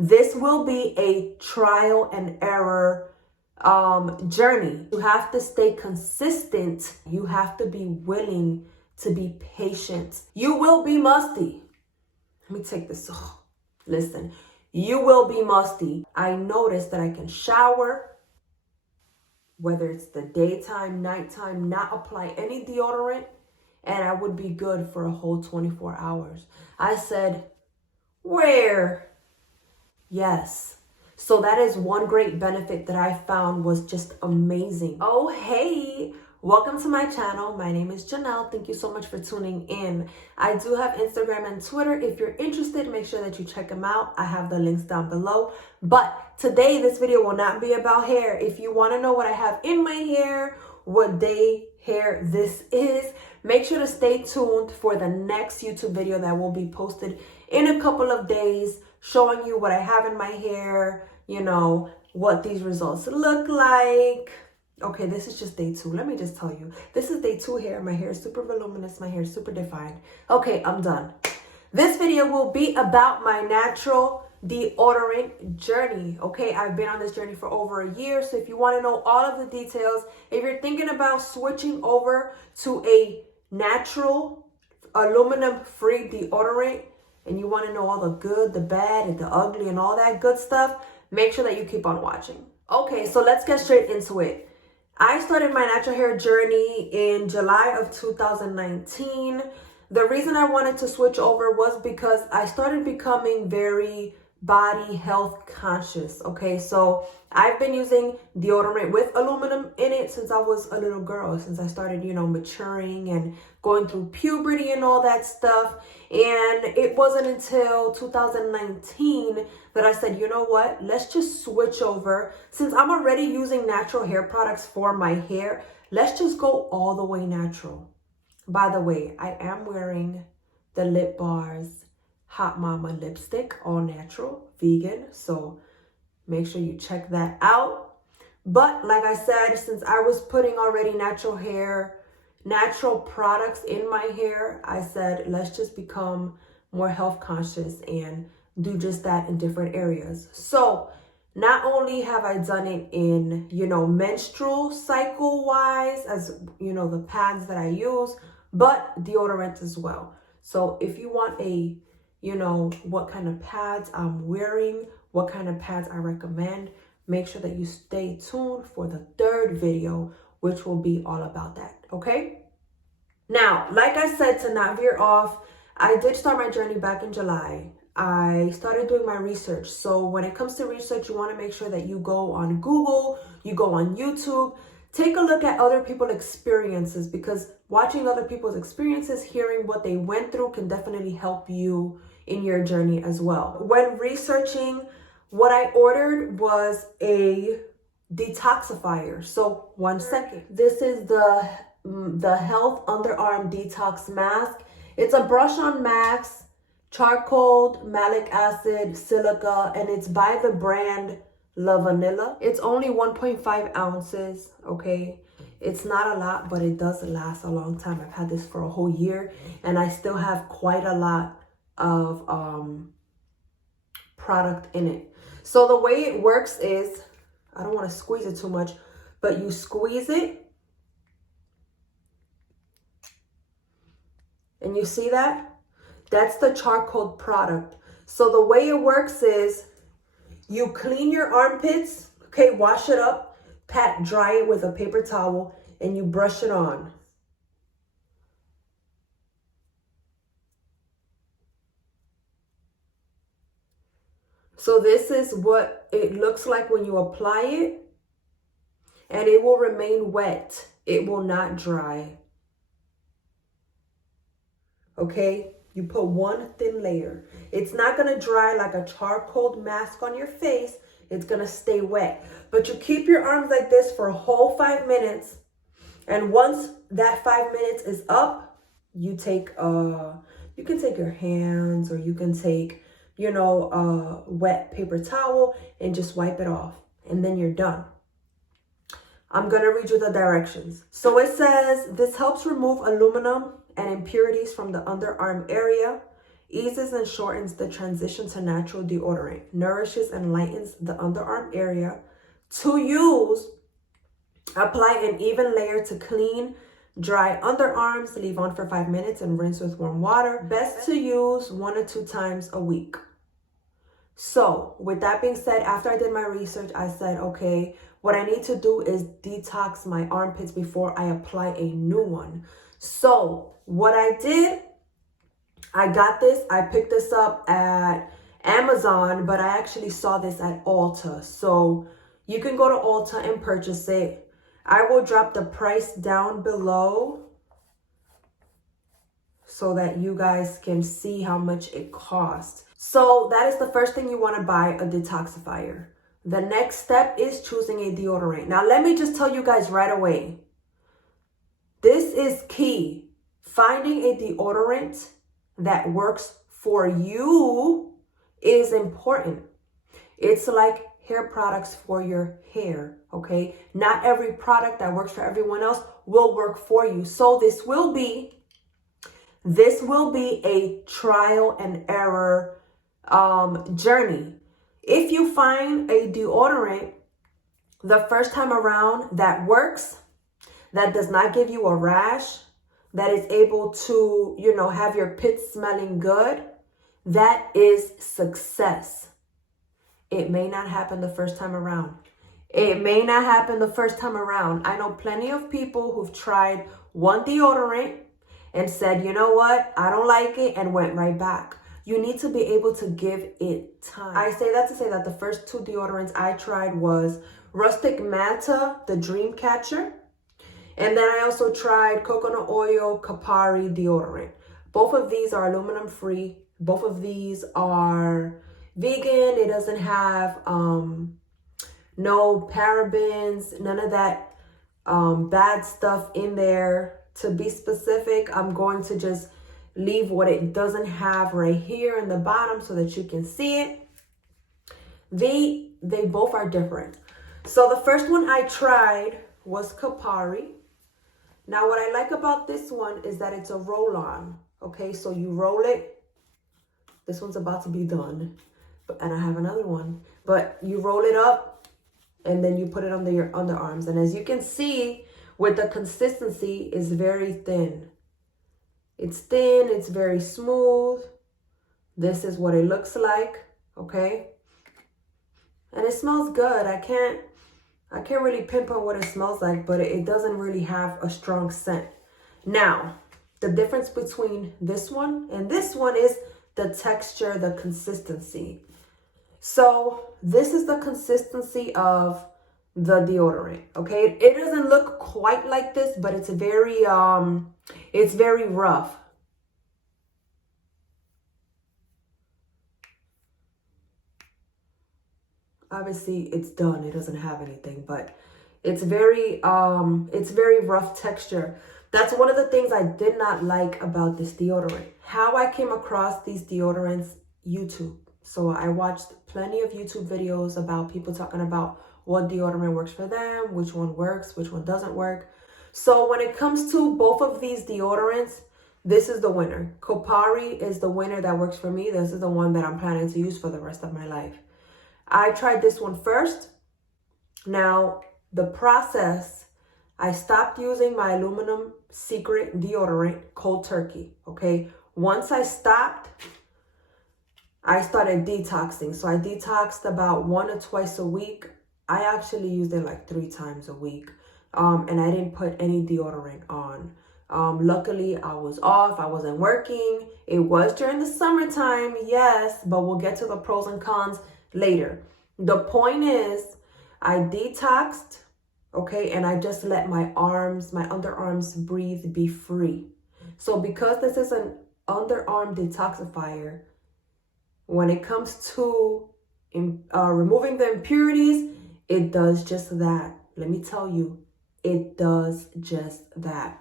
This will be a trial and error journey. You have to stay consistent. You have to be willing to be patient. You will be musty. Let me take this off. Listen, you will be musty. I noticed that I can shower, whether it's the daytime, nighttime, not apply any deodorant, and I would be good for a whole 24 hours. I said, where? Yes. So that is one great benefit that I found was just amazing. Oh, hey, welcome to my channel. My name is Janelle. Thank you so much for tuning in. I do have Instagram and Twitter. If you're interested, make sure that you check them out. I have the links down below. But today, this video will not be about hair. If you want to know what I have in my hair, what day hair this is, make sure to stay tuned for the next YouTube video that will be posted in a couple of days, showing you what I have in my hair, you know, what these results look like. Okay, this is just day 2. Let me just tell you, this is day 2 hair. My hair is super voluminous. My hair is super defined. Okay, I'm done. This video will be about my natural deodorant journey. Okay, I've been on this journey for over a year. So if you want to know all of the details, if you're thinking about switching over to a natural aluminum-free deodorant, and you want to know all the good, the bad, and the ugly, and all that good stuff, make sure that you keep on watching. Okay, so let's get straight into it. I started my natural hair journey in July of 2019. The reason I wanted to switch over was because I started becoming very body health conscious. Okay, so I've been using deodorant with aluminum in it since I was a little girl, since I started, you know, maturing and going through puberty and all that stuff. And it wasn't until 2019 that I said, you know what, let's just switch over. Since I'm already using natural hair products for my hair, let's just go all the way natural. By the way, I am wearing the Lip Bars Hot Mama lipstick, all natural, vegan. So make sure you check that out. But like I said, since I was putting already natural products in my hair, I said, let's just become more health conscious and do just that in different areas. So not only have I done it in, you know, menstrual cycle wise, as you know, the pads that I use, but deodorant as well. So if you want a, you know, what kind of pads I'm wearing, what kind of pads I recommend, make sure that you stay tuned for the 3rd video, which will be all about that, okay? Now, like I said, to not veer off, I did start my journey back in July. I started doing my research. So when it comes to research, you want to make sure that you go on Google, you go on YouTube, take a look at other people's experiences, because watching other people's experiences, hearing what they went through can definitely help you in your journey as well. When researching, what I ordered was a detoxifier. So 1 second. This is the Health Underarm Detox Mask. It's a brush-on mask, charcoal, malic acid, silica, and it's by the brand LAVANILA. It's only 1.5 ounces, okay? It's not a lot, but it does last a long time. I've had this for a whole year, and I still have quite a lot of product in it. So the way it works is, I don't want to squeeze it too much, but you squeeze it, and you see that? That's the charcoal product. So the way it works is, you clean your armpits, okay, wash it up, pat dry it with a paper towel, and you brush it on. So this is what it looks like when you apply it, and it will remain wet. It will not dry. Okay, you put one thin layer. It's not gonna dry like a charcoal mask on your face. It's gonna stay wet. But you keep your arms like this for a whole 5 minutes. And once that 5 minutes is up, you take, you can take your hands, or you can take, you know, a wet paper towel and just wipe it off. And then you're done. I'm gonna read you the directions. So it says, this helps remove aluminum and impurities from the underarm area. eases and shortens the transition to natural deodorant, nourishes and lightens the underarm area. To use, apply an even layer to clean, dry underarms, leave on for 5 minutes and rinse with warm water. Best to use 1 or 2 times a week. So with that being said, after I did my research, I said, okay, what I need to do is detox my armpits before I apply a new one. So what I did, I got this, I picked this up at Amazon, but I actually saw this at Ulta. So you can go to Ulta and purchase it. I will drop the price down below so that you guys can see how much it costs. So that is the first thing you want to buy, a detoxifier. The next step is choosing a deodorant. Now, let me just tell you guys right away. This is key. Finding a deodorant that works for you is important. It's like hair products for your hair, okay? Not every product that works for everyone else will work for you. So this will be a trial and error journey. If you find a deodorant the first time around that works, that does not give you a rash, that is able to, have your pits smelling good, that is success. It may not happen the first time around. I know plenty of people who've tried one deodorant and said, you know what, I don't like it, and went right back. You need to be able to give it time. I say that to say that the first 2 deodorants I tried was Rustic Maka, the Dream Catcher. And then I also tried coconut oil Kopari deodorant. Both of these are aluminum free. Both of these are vegan. It doesn't have no parabens, none of that bad stuff in there. To be specific, I'm going to just leave what it doesn't have right here in the bottom so that you can see it. They both are different. So the first one I tried was Kopari. Now what I like about this one is that it's a roll-on. Okay, so you roll it. This one's about to be done. And I have another one. But you roll it up and then you put it under your underarms. And as you can see, with the consistency, is very thin. It's thin, it's very smooth. This is what it looks like, okay? And it smells good. I can't really pinpoint what it smells like, but it doesn't really have a strong scent. Now, the difference between this one and this one is the texture, the consistency. So this is the consistency of the deodorant, okay? It doesn't look quite like this, but it's very rough. Obviously it's done, it doesn't have anything, but it's very rough texture. That's one of the things I did not like about this deodorant. How I came across these deodorants, YouTube. So I watched plenty of YouTube videos about people talking about what deodorant works for them, which one works, which one doesn't work. So when it comes to both of these deodorants, this is the winner. Kopari is the winner that works for me. This is the one that I'm planning to use for the rest of my life. I tried this one first. Now, the process, I stopped using my aluminum secret deodorant cold turkey, okay? Once I stopped, I started detoxing. So I detoxed about 1 or 2 a week. I actually used it like 3 times a week. And I didn't put any deodorant on. Luckily, I was off. I wasn't working. It was during the summertime, yes, but we'll get to the pros and cons later. The point is, I detoxed, okay, and I just let my underarms breathe, be free. So because this is an underarm detoxifier, when it comes to removing the impurities, it does just that. Let me tell you, it does just that.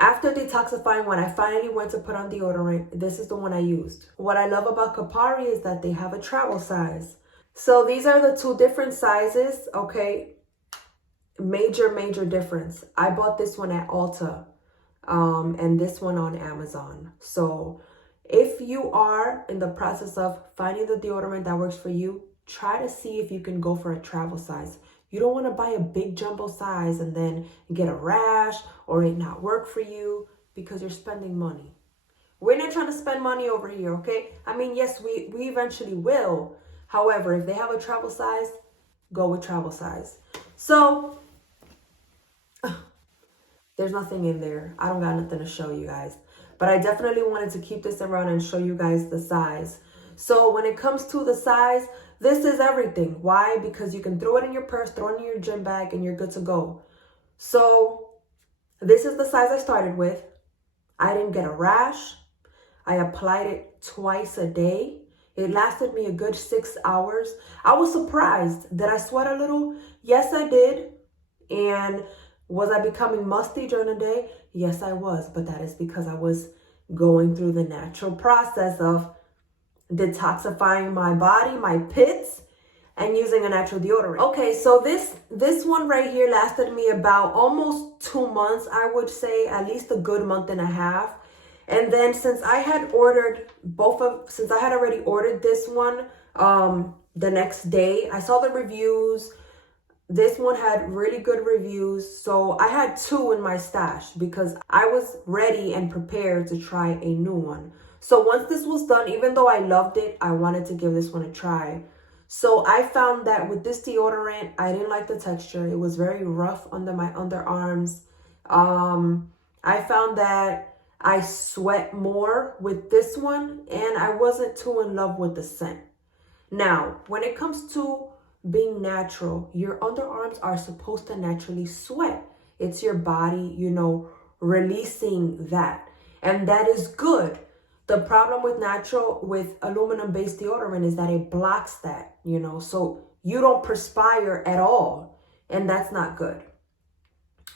After detoxifying, when I finally went to put on deodorant, this is the one I used. What I love about Kopari is that they have a travel size. So these are the 2 different sizes, okay? Major difference. I bought this one at Ulta and this one on Amazon. So If you are in the process of finding the deodorant that works for you, try to see if you can go for a travel size. You don't want to buy a big jumbo size and then get a rash or it not work for you because you're spending money. We're not trying to spend money over here, okay? I mean, yes, we eventually will. However, if they have a travel size, go with travel size. So, there's nothing in there. I don't got nothing to show you guys. But I definitely wanted to keep this around and show you guys the size. So when it comes to the size, this is everything. Why? Because you can throw it in your purse, throw it in your gym bag, and you're good to go. So this is the size I started with. I didn't get a rash. I applied it twice a day. It lasted me a good 6 hours. I was surprised. Did I sweat a little? Yes, I did. And was I becoming musty during the day? Yes, I was. But that is because I was going through the natural process of detoxifying my body, my pits, and using a natural deodorant. Okay, so this one right here lasted me about almost 2 months, I would say, at least a good month and a half. And then since I had already ordered this one the next day, I saw the reviews. This one had really good reviews. So I had 2 in my stash because I was ready and prepared to try a new one. So once this was done, even though I loved it, I wanted to give this one a try. So I found that with this deodorant, I didn't like the texture. It was very rough under my underarms. I found that I sweat more with this one, and I wasn't too in love with the scent. Now, when it comes to being natural, your underarms are supposed to naturally sweat. It's your body, releasing that. And that is good. The problem with aluminum-based deodorant is that it blocks that, so you don't perspire at all. And that's not good.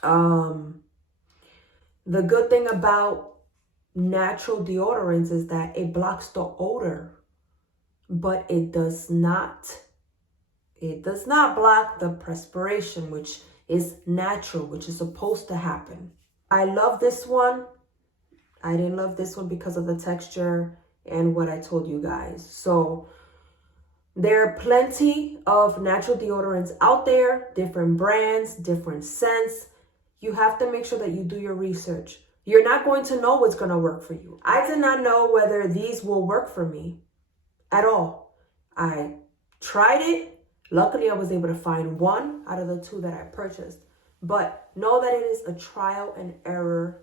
The good thing about natural deodorants is that it blocks the odor, but it does not block the perspiration, which is natural, which is supposed to happen. I love this one. I didn't love this one because of the texture and what I told you guys. So there are plenty of natural deodorants out there, different brands, different scents. You have to make sure that you do your research. You're not going to know what's going to work for you. I did not know whether these will work for me at all. I tried it. Luckily, I was able to find one out of the 2 that I purchased. But know that it is a trial and error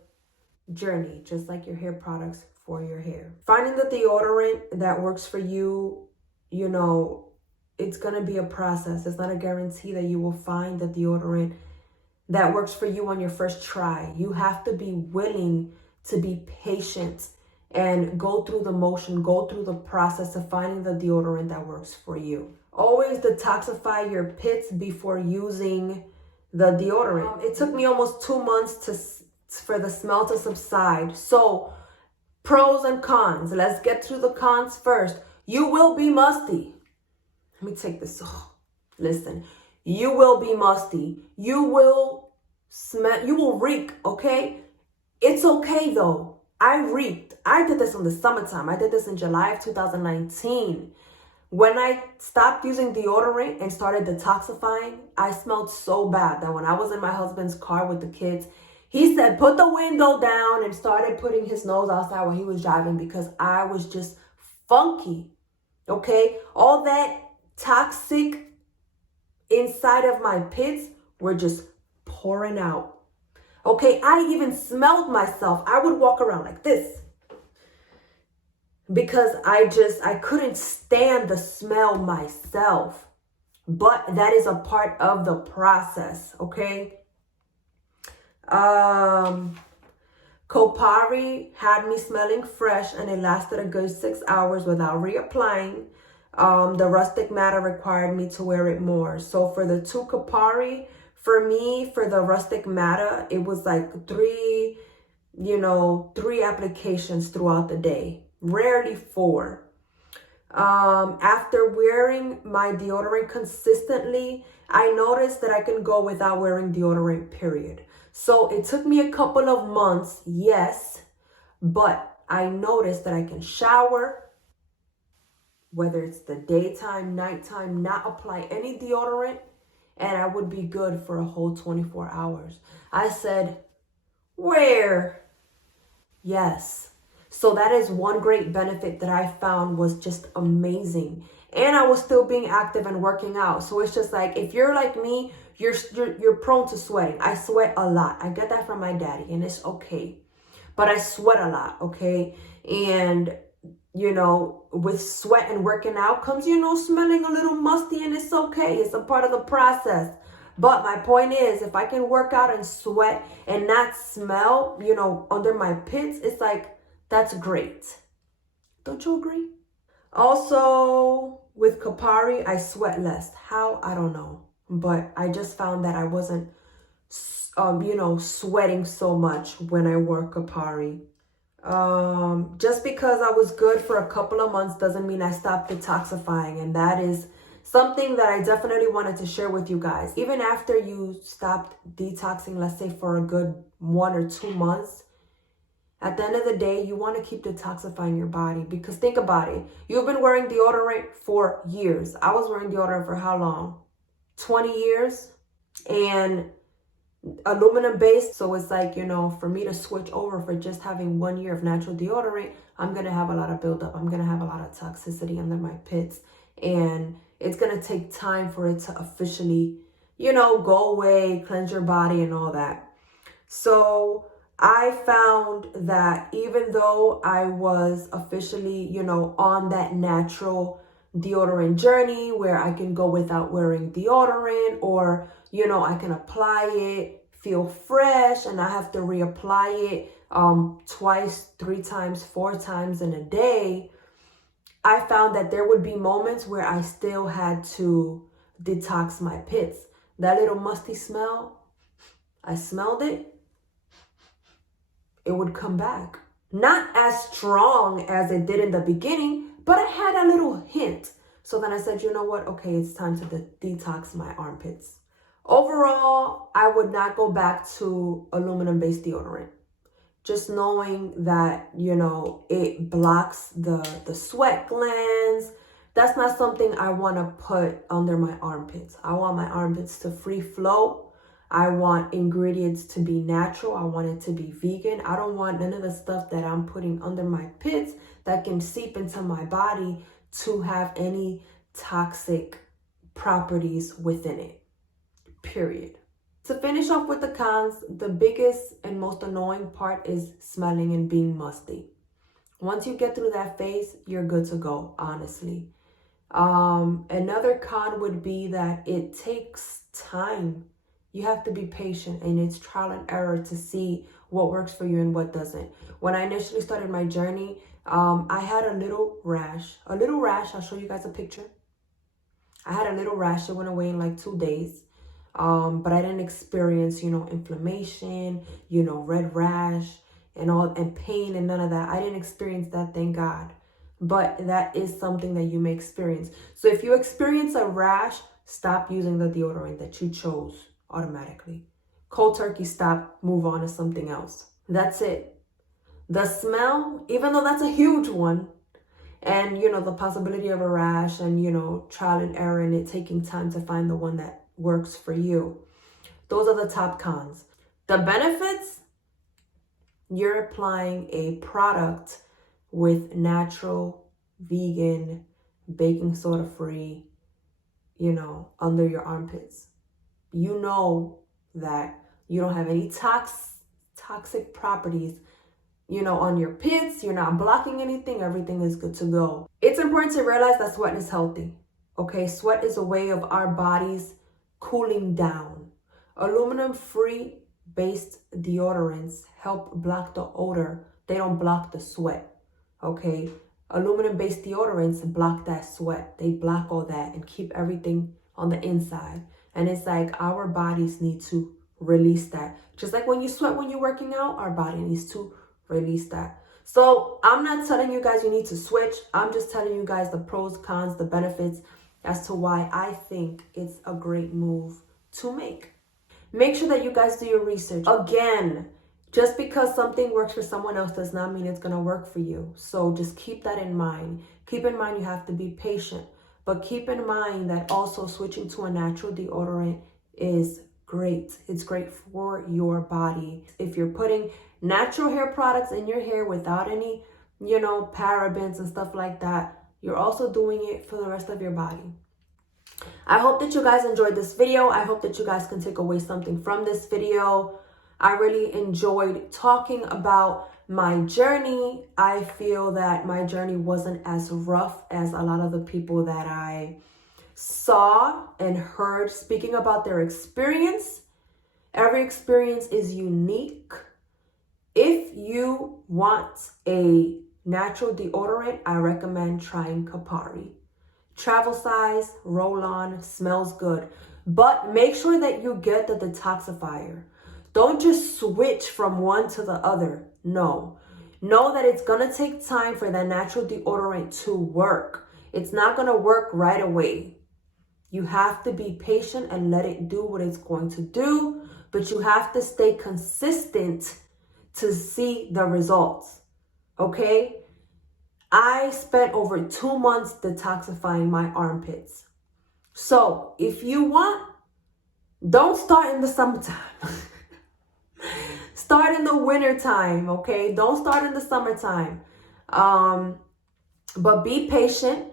journey, just like your hair products for your hair. Finding the deodorant that works for you, it's going to be a process. It's not a guarantee that you will find the deodorant that works for you on your first try. You have to be willing to be patient and go through the motion, go through the process of finding the deodorant that works for you. Always detoxify your pits before using the deodorant. It took me almost 2 months for the smell to subside. So pros and cons. Let's get through the cons first. You will be musty. Let me take this. Listen, you will be musty. You will smell. You will reek, okay? It's okay though. I reeked. I did this in the summertime. I did this in July of 2019. When I stopped using deodorant and started detoxifying, I smelled so bad that when I was in my husband's car with the kids, he said, put the window down, and started putting his nose outside while he was driving because I was just funky, okay? All that toxic inside of my pits were just pouring out, okay? I even smelled myself. I would walk around like this because I couldn't stand the smell myself. But that is a part of the process, okay? Kopari had me smelling fresh, and it lasted a good 6 hours without reapplying. The Rustic Maka required me to wear it more. So for the 2 Kopari, for me, for the Rustic Maka, it was like 3 applications throughout the day. Rarely 4. After wearing my deodorant consistently, I noticed that I can go without wearing deodorant, period. So it took me a couple of months, yes, but I noticed that I can shower, whether it's the daytime, nighttime, not apply any deodorant, and I would be good for a whole 24 hours. I said, where? Yes. So that is one great benefit that I found was just amazing. And I was still being active and working out. So it's just like, if you're like me, you're prone to sweating. I sweat a lot. I get that from my daddy, and it's okay. But I sweat a lot, okay? And, you know, with sweat and working out comes, you know, smelling a little musty, and it's okay. It's a part of the process. But my point is, if I can work out and sweat and not smell, you know, under my pits, it's like, that's great. Don't you agree? Also, with Kopari, I sweat less. How? I don't know. But I just found that I wasn't, you know, sweating so much when I wore Kopari. Just because I was good for a couple of months doesn't mean I stopped detoxifying. And that is something that I definitely wanted to share with you guys. Even after you stopped detoxing, let's say for a good 1 or 2 months, at the end of the day, you want to keep detoxifying your body. Because think about it. You've been wearing deodorant for years. I was wearing deodorant for how long? 20 years. And aluminum based. So it's like, you know, for me to switch over for just having 1 year of natural deodorant, I'm going to have a lot of buildup. I'm going to have a lot of toxicity under my pits. And it's going to take time for it to officially, you know, go away, cleanse your body and all that. So I found that even though I was officially, you know, on that natural deodorant journey where I can go without wearing deodorant, or, you know, I can apply it, feel fresh, and I have to reapply it twice, 3 times, 4 times in a day, I found that there would be moments where I still had to detox my pits. That little musty smell, I smelled it, it would come back. Not as strong as it did in the beginning, but I had a little hint. So then I said, you know what? Okay, it's time to detox my armpits. Overall, I would not go back to aluminum-based deodorant. Just knowing that, you know, it blocks the sweat glands. That's not something I want to put under my armpits. I want my armpits to free flow. I want ingredients to be natural. I want it to be vegan. I don't want none of the stuff that I'm putting under my pits that can seep into my body to have any toxic properties within it. Period. To finish off with the cons, the biggest and most annoying part is smelling and being musty. Once you get through that phase, you're good to go, honestly. Another con would be that it takes time. You have to be patient, and it's trial and error to see what works for you and what doesn't. When I initially started my journey, I had a little rash. I'll show you guys a picture. I had a little rash. It went away in like 2 days. But I didn't experience, you know, inflammation, you know, red rash and pain and none of that. I didn't experience that, thank God. But that is something that you may experience. So if you experience a rash, stop using the deodorant that you chose automatically. Cold turkey, stop, move on to something else. That's it. The smell, even though that's a huge one, and, you know, the possibility of a rash and, you know, trial and error and it taking time to find the one that works for you. Those are the top cons. The benefits, you're applying a product with natural, vegan, baking soda free, you know, under your armpits. You know that you don't have any toxic properties, you know, on your pits. You're not blocking anything. Everything is good to go. It's important to realize that sweat is healthy. Okay, sweat is a way of our bodies cooling down. Aluminum-free based deodorants help block the odor. They don't block the sweat. Okay, aluminum-based deodorants block that sweat. They block all that and keep everything on the inside. And it's like our bodies need to release that. Just like when you sweat when you're working out, our body needs to release that. So I'm not telling you guys you need to switch. I'm just telling you guys the pros, cons, the benefits as to why I think it's a great move to make. Make sure that you guys do your research. Again, Just because something works for someone else does not mean it's going to work for you. So just keep that in mind. Keep in mind you have to be patient. But keep in mind that also switching to a natural deodorant is great. It's great for your body. If you're putting natural hair products in your hair without any, parabens and stuff like that, you're also doing it for the rest of your body. I hope that you guys enjoyed this video. I hope that you guys can take away something from this video. I really enjoyed talking about my journey. I feel that my journey wasn't as rough as a lot of the people that I saw and heard speaking about their experience. Every experience is unique. If you want a natural deodorant, I recommend trying Kopari. Travel size, roll on, smells good. But make sure that you get the Detoxifier. Don't just switch from one to the other. No. Know that it's going to take time for that natural deodorant to work. It's not going to work right away. You have to be patient and let it do what it's going to do. But you have to stay consistent to see the results. Okay? I spent over 2 months detoxifying my armpits. So if you want, don't start in the summertime. Start in the winter time, okay? Don't start in the summertime. But be patient,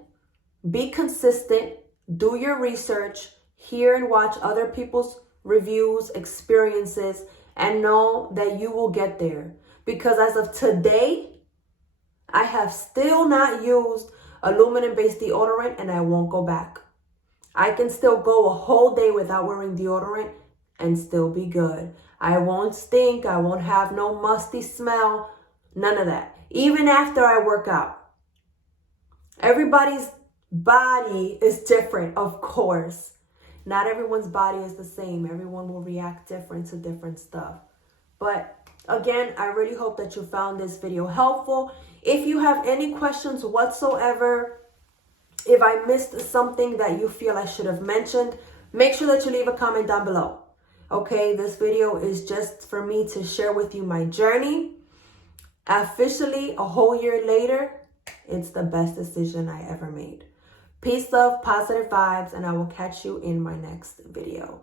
be consistent, do your research, hear and watch other people's reviews, experiences, and know that you will get there. Because as of today, I have still not used aluminum-based deodorant and I won't go back. I can still go a whole day without wearing deodorant and still be good. I won't stink. I won't have no musty smell. None of that. Even after I work out. Everybody's body is different, of course. Not everyone's body is the same. Everyone will react different to different stuff. But again, I really hope that you found this video helpful. If you have any questions whatsoever, if I missed something that you feel I should have mentioned, make sure that you leave a comment down below. Okay, this video is just for me to share with you my journey. Officially, a whole year later, it's the best decision I ever made. Peace, love, positive vibes, and I will catch you in my next video.